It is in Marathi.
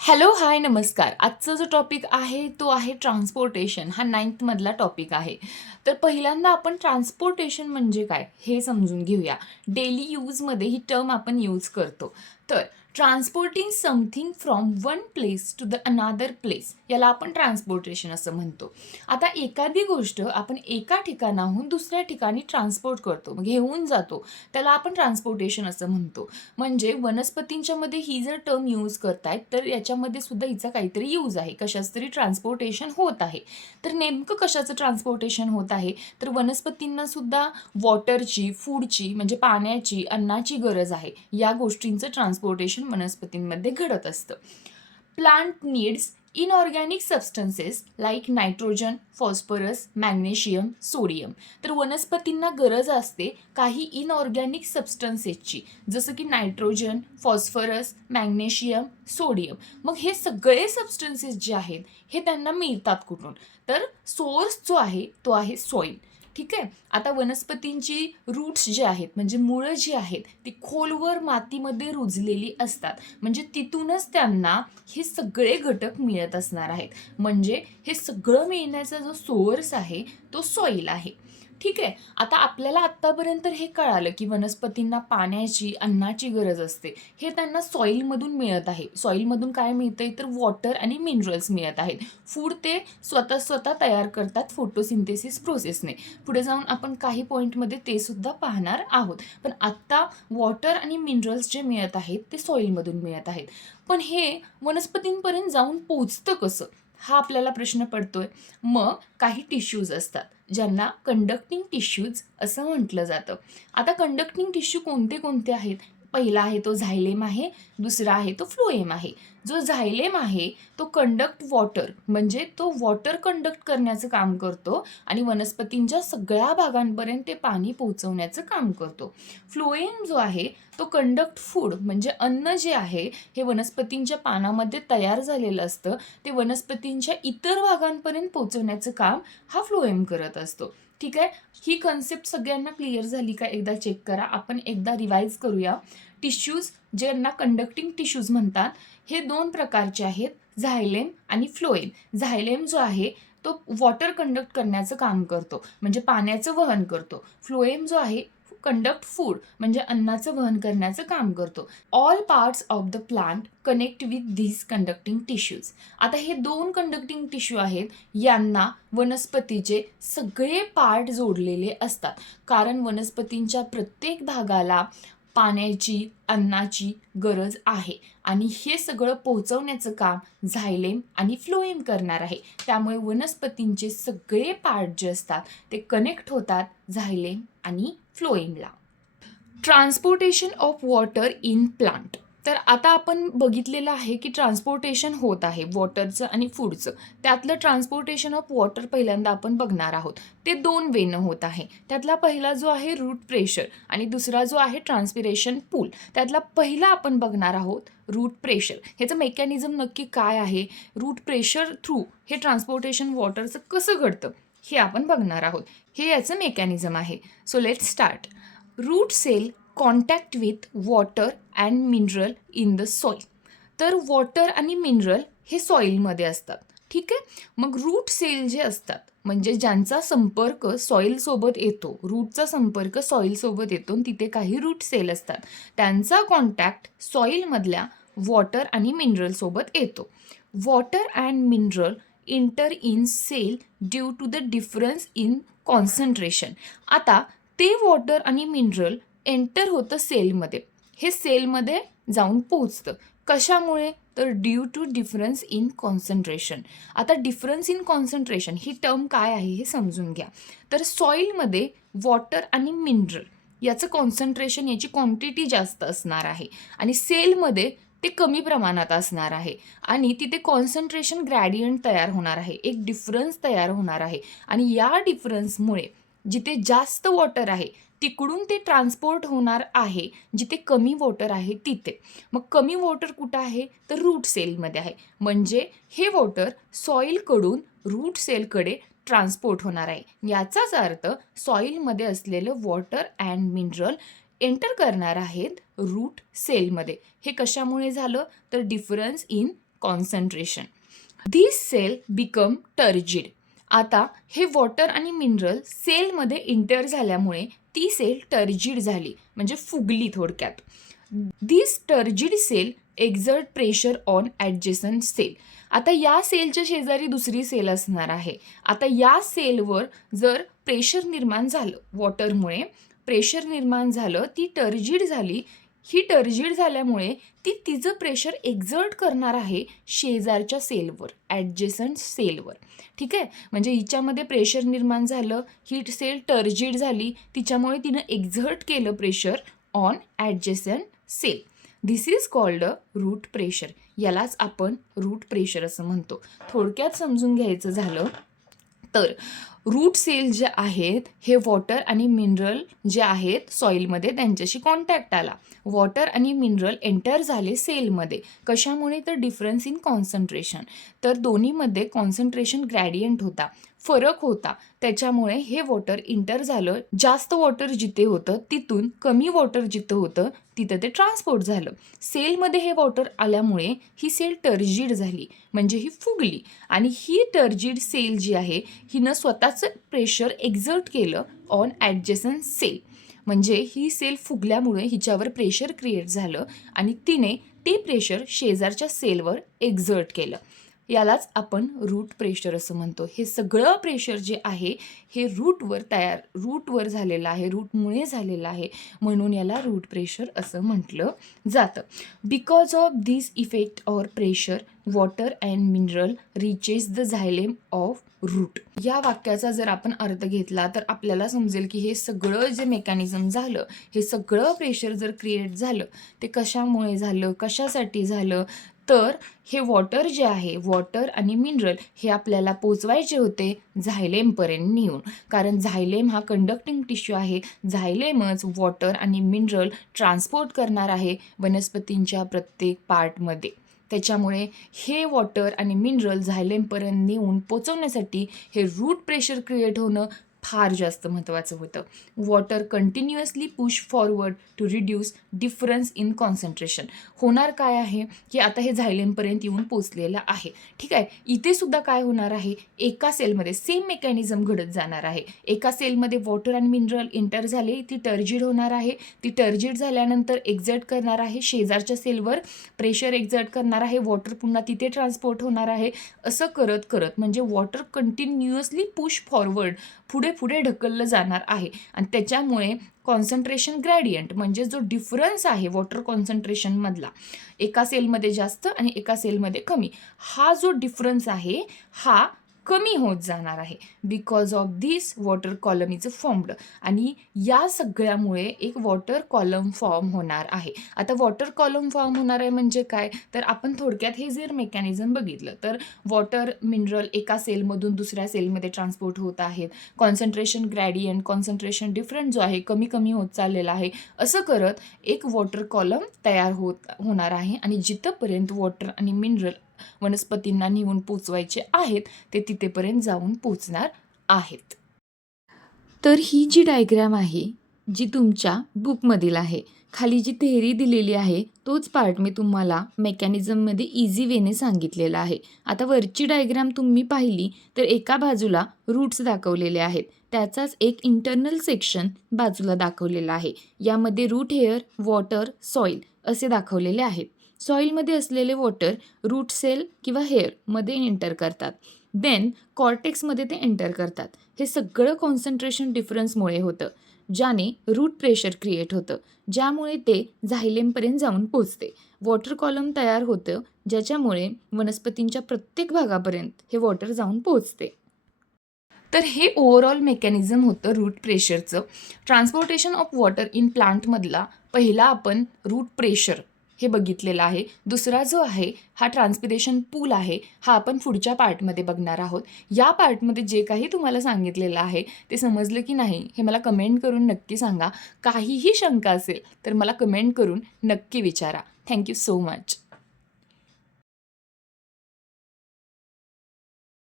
हॅलो, हाय, नमस्कार. आजचा जो टॉपिक आहे तो आहे ट्रान्सपोर्टेशन. हा 9th मधला टॉपिक आहे. तर पहिल्यांदा आपण ट्रान्सपोर्टेशन म्हणजे काय हे समजून घेऊया. डेली यूजमध्ये ही टर्म आपण यूज करतो. तर transporting something from one place to the another place याला आपण ट्रान्सपोर्टेशन असं म्हणतो. आता एखादी गोष्ट आपण एका ठिकाणाहून दुसऱ्या ठिकाणी ट्रान्सपोर्ट करतो, घेऊन जातो, त्याला आपण ट्रान्सपोर्टेशन असं म्हणतो. म्हणजे वनस्पतींच्या मध्ये ही जर टर्म यूज करतायत तर याच्यामध्ये सुद्धा हिचा काहीतरी यूज आहे, कशाचं तरी ट्रान्सपोर्टेशन होत आहे. तर नेमकं कशाचं ट्रान्सपोर्टेशन होत आहे, तर वनस्पतींना सुद्धा वॉटरची, फूडची म्हणजे पाण्याची, अन्नाची गरज आहे. या गोष्टींचं ट्रान्सपोर्टेशन वनस्पतींमध्ये घडत असतं. Plant needs inorganic substances like nitrogen, phosphorus, magnesium, sodium. तर वनस्पतींना गरज असते काही इनऑर्गॅनिक सबस्टन्सेसची, जसं की नायट्रोजन, फॉस्फरस, मॅग्नेशियम, सोडियम. मग हे सगळे सबस्टन्सेस जे आहेत हे त्यांना मिळतात कुठून? तर सोर्स जो आहे तो आहे सॉईल. ठीक आहे. आता वनस्पतींची रूट्स जे आहेत म्हणजे मुळं जी आहेत ती खोलवर मातीमध्ये रुजलेली असतात. म्हणजे तिथूनच त्यांना हे सगळे घटक मिळत असणार आहेत. म्हणजे हे सगळं मिळण्याचा जो सोर्स आहे तो सॉईल आहे. ठीक आहे. आता आपल्याला आत्तापर्यंत हे कळालं की वनस्पतींना पाण्याची, अन्नाची गरज असते. हे त्यांना सॉईलमधून मिळत आहे. सॉईलमधून काय मिळतंय तर वॉटर आणि मिनरल्स मिळत आहेत. फूड ते स्वतः तयार करतात फोटोसिंथेसिस प्रोसेसने. पुढे जाऊन आपण काही पॉईंटमध्ये ते सुद्धा पाहणार आहोत. पण आत्ता वॉटर आणि मिनरल्स जे मिळत आहेत ते सॉईलमधून मिळत आहेत. पण हे वनस्पतींपर्यंत जाऊन पोचतं कसं? हा आपल्याला प्रश्न पडतोय. मग काही टिश्यूज असतात ज्यांना कंडक्टिंग टिश्यूज असं म्हटलं जातं. आता कंडक्टिंग टिश्यू कोणते कोणते आहेत? पहिला आहे तो झायलेम आहे, दुसरा आहे तो फ्लोएम आहे. जो झायलेम आहे तो कंडक्ट वॉटर म्हणजे तो वॉटर कंडक्ट करण्याचं काम करतो आणि वनस्पतींच्या सगळ्या भागांपर्यंत ते पाणी पोहोचवण्याचं काम करतो. फ्लोएम जो आहे तो कंडक्ट फूड म्हणजे अन्न जे आहे हे वनस्पतींच्या पानामध्ये तयार झालेलं असतं, ते वनस्पतींच्या इतर भागांपर्यंत पोहोचवण्याचं काम हा फ्लोएम करत असतो. ठीक आहे. ही कन्सेप्ट सगळ्यांना क्लिअर झाली का? एकदा चेक करा. आपण एकदा रिवाईज करूया. टिश्यूज ज्यांना कंडक्टिंग टिश्यूज म्हणतात हे दोन प्रकारचे आहेत, झायलेम आणि फ्लोएम. झायलेम जो आहे तो वॉटर कंडक्ट करण्याचं काम करतो म्हणजे पाण्याचं वहन करतो. फ्लोएम जो आहे कंडक्ट फूड म्हणजे अन्नाचं वहन करण्याचं काम करतो. All parts of the plant connect with this conducting tissues. आता हे दोन कंडक्टिंग टिश्यू आहेत, यांना वनस्पतीचे सगळे पार्ट जोडलेले असतात. कारण वनस्पतींच्या प्रत्येक भागाला पाण्याची, अन्नाची गरज आहे आणि हे सगळं पोहोचवण्याचं काम झायलेम आणि फ्लोएम करणार आहे. त्यामुळे वनस्पतींचे सगळे पार्ट जे असतात ते कनेक्ट होतात झायलेम आणि फ्लोएमला. Transportation of water in plant. तर आता आपण बघितलेलं आहे की ट्रान्सपोर्टेशन होत आहे वॉटरचं आणि फूडचं. त्यातलं ट्रान्सपोर्टेशन ऑफ वॉटर पहिल्यांदा आपण बघणार आहोत. ते दोन वेनं होत आहे. त्यातला पहिला जो आहे रूट प्रेशर आणि दुसरा जो आहे ट्रान्सपिरेशन पूल. त्यातला पहिला आपण बघणार आहोत रूट प्रेशर. ह्याचं मेकॅनिझम नक्की काय आहे, रूट प्रेशर थ्रू हे ट्रान्सपोर्टेशन वॉटरचं कसं घडतं हे आपण बघणार आहोत. हे याचं मेकॅनिझम आहे. So let start. Root cell contact with water and mineral in the soil. तर वॉटर आणि मिनरल हे सॉईलमध्ये असतात. ठीक आहे. मग रूट सेल जे असतात म्हणजे ज्यांचा संपर्क सॉईलसोबत येतो, रूटचा संपर्क सॉईलसोबत येतो, तिथे काही रूट सेल असतात, त्यांचा कॉन्टॅक्ट सॉईलमधल्या वॉटर आणि मिनरलसोबत येतो. Water and mineral enter in cell due to the difference in concentration. आता ते वॉटर आणि मिनरल एंटर होतं सेलमध्ये. हे सेलमध्ये जाऊन पोहोचतं. कशामुळे? तर due to difference in concentration. आता डिफरन्स इन कॉन्सन्ट्रेशन ही टर्म काय आहे हे समजून घ्या. तर सॉईलमध्ये वॉटर आणि मिनरल याचं कॉन्सन्ट्रेशन, याची क्वांटिटी जास्त असणार आहे आणि सेलमध्ये ते कमी प्रमाणात असणार आहे आणि तिथे कॉन्सन्ट्रेशन ग्रॅडियंट तयार होणार आहे, एक डिफरन्स तयार होणार आहे आणि या डिफरन्समुळे जिथे जास्त वॉटर आहे तिकडून ते ट्रान्सपोर्ट होणार आहे जिथे कमी वॉटर आहे तिथे. मग कमी वॉटर कुठं आहे तर रूट सेलमध्ये आहे. म्हणजे हे वॉटर सॉईलकडून रूट सेलकडे ट्रान्सपोर्ट होणार आहे. याचाच अर्थ सॉईलमध्ये असलेलं वॉटर अँड मिनरल एंटर करणार आहेत रूट सेलमध्ये. हे कशामुळे झालं तर difference in concentration. This cell become turgid. आता हे वॉटर आणि मिनरल सेलमध्ये इंटर झाल्यामुळे ती सेल टर्जिड झाली, म्हणजे फुगली थोडक्यात. This turgid cell exert pressure on adjacent cell. आता या सेलच्या शेजारी दुसरी सेल असणार आहे. आता या सेलवर जर प्रेशर निर्माण झालं, वॉटरमुळे प्रेशर निर्माण झालं, ती टर्जिड झाली. ही टर्जिड झाल्यामुळे ती तिचं प्रेशर एक्झर्ट करणार आहे शेजारच्या सेलवर, ॲडजेसंट सेलवर. ठीक आहे, म्हणजे हिच्यामध्ये प्रेशर निर्माण झालं, ही सेल टर्जिड झाली, तिच्यामुळे तिनं एक्झर्ट केलं pressure on adjacent cell. This is called a root pressure. यालाच आपण रूट प्रेशर असं म्हणतो. थोडक्यात समजून घ्यायचं झालं तर रूट सेल जे आहेत हे वॉटर आणि मिनरल जे आहेत सॉईलमध्ये त्यांच्याशी कॉन्टॅक्ट आला. वॉटर आणि मिनरल एंटर झाले सेलमध्ये. कशामुळे? तर डिफरन्स इन कॉन्सन्ट्रेशन. तर दोन्हीमध्ये कॉन्सन्ट्रेशन ग्रॅडियंट होता, फरक होता. त्याच्यामुळे हे वॉटर इंटर झालं. जास्त वॉटर जिथे होतं तिथून कमी वॉटर जिथं होतं तिथं ते ट्रान्सपोर्ट झालं. सेलमध्ये हे वॉटर आल्यामुळे ही सेल टर्जिड झाली, म्हणजे ही फुगली. आणि ही टर्जिड सेल जी आहे हिनं स्वतःचं प्रेशर एक्झर्ट केलं ऑन ॲडजेसंट सेल. म्हणजे ही सेल फुगल्यामुळे हिच्यावर प्रेशर क्रिएट झालं आणि तिने ते प्रेशर शेजारच्या सेलवर एक्झर्ट केलं. यालाच आपण रूट प्रेशर असं म्हणतो. हे सगळं प्रेशर जे आहे हे रूटवर झालेलं आहे, रूटमुळे झालेलं आहे, म्हणून याला रूट प्रेशर असं म्हटलं जातं. Because of this effect or pressure water and mineral reaches the xylem of root. या वाक्याचा जर आपण अर्थ घेतला तर आपल्याला समजेल की हे सगळं जे मेकॅनिझम झालं, हे सगळं प्रेशर जर क्रिएट झालं ते कशामुळे झालं, कशासाठी झालं, तर हे वॉटर जे आहे, वॉटर आणि मिनरल हे आपल्याला पोचवायचे होते झायलेमपर्यंत नेऊन. कारण झायलेम हा कंडक्टिंग टिश्यू आहे. झायलेमच वॉटर आणि मिनरल ट्रान्सपोर्ट करणार आहे वनस्पतींच्या प्रत्येक पार्टमध्ये. त्याच्यामुळे हे वॉटर आणि मिनरल झायलेमपर्यंत नेऊन पोचवण्यासाठी हे रूट प्रेशर क्रिएट होणं फार जास्त महत्त्वाचं होतं. Water continuously push forward to reduce difference in concentration. होणार काय आहे की आता हे झायलेमपर्यंत येऊन पोचलेलं आहे. ठीक आहे, इथे सुद्धा काय होणार आहे, एका सेलमध्ये सेम मेकॅनिझम घडत जाणार आहे. एका सेलमध्ये वॉटर आणि मिनरल इंटर झाले, ती टर्जिड होणार आहे. ती टर्जिड झाल्यानंतर एक्झर्ट करणार आहे शेजारच्या सेलवर, प्रेशर एक्झर्ट करणार आहे, वॉटर पुन्हा तिथे ट्रान्सपोर्ट होणार आहे. असं करत करत म्हणजे वॉटर कंटिन्युअसली पुश फॉरवर्ड, पुढे पुढे ढकललं जाणार आहे. आणि त्याच्यामुळे कॉन्सन्ट्रेशन ग्रॅडियंट म्हणजे जो डिफरन्स आहे वॉटर कॉन्सन्ट्रेशनमधला, एका सेलमध्ये जास्त आणि एका सेलमध्ये कमी, हा जो डिफरन्स आहे हा कमी होत जाणार आहे. Because of this water column is formed. आणि या सगळ्यामुळे एक वॉटर कॉलम फॉर्म होणार आहे. आता वॉटर कॉलम फॉर्म होणार आहे म्हणजे काय, तर आपण थोडक्यात हे जर मेकॅनिझम बघितलं तर वॉटर मिनरल एका सेलमधून दुसऱ्या सेलमध्ये ट्रान्सपोर्ट होत आहेत. कॉन्सन्ट्रेशन ग्रॅडियंट, कॉन्सन्ट्रेशन डिफरंट जो आहे कमी कमी होत चाललेला आहे. असं करत एक वॉटर कॉलम तयार होणार आहे. आणि जिथंपर्यंत वॉटर आणि मिनरल वनस्पतींना नेऊन पोचवायचे आहेत ते तिथेपर्यंत जाऊन पोचणार आहेत. तर ही जी डायग्रॅम आहे जी तुमच्या बुकमधील आहे, खाली जी थेअरी दिलेली आहे तोच पार्ट मी तुम्हाला मेकॅनिझममध्ये इझी वेने सांगितलेला आहे. आता वरची डायग्रॅम तुम्ही पाहिली तर एका बाजूला रूट्स दाखवलेले आहेत, त्याचाच एक इंटरनल सेक्शन बाजूला दाखवलेला आहे. यामध्ये रूट हेअर, वॉटर, सॉईल असे दाखवलेले आहेत. सॉईलमध्ये असलेले वॉटर रूट सेल किंवा हेअरमध्ये एंटर करतात. देन कॉर्टेक्समध्ये ते एंटर करतात. हे सगळं कॉन्सन्ट्रेशन डिफरन्समुळे होतं, ज्याने रूट प्रेशर क्रिएट होतं, ज्यामुळे ते झायलेमपर्यंत जाऊन पोचते. वॉटर कॉलम तयार होतं ज्याच्यामुळे वनस्पतींच्या प्रत्येक भागापर्यंत हे वॉटर जाऊन पोचते. तर हे ओव्हरऑल मेकॅनिझम होतं रूट प्रेशरचं. ट्रान्सपोर्टेशन ऑफ वॉटर इन प्लांटमधला पहिला आपण रूट प्रेशर हे बघितलेलं आहे. दुसरा जो आहे हा ट्रान्सपिरेशन पूल आहे, हा आपण पुढच्या पार्टमध्ये बघणार आहोत. या पार्टमध्ये जे काही तुम्हाला सांगितलेलं आहे ते समजलं की नाही हे मला कमेंट करून नक्की सांगा. काहीही शंका असेल तर मला कमेंट करून नक्की विचारा. Thank you so much.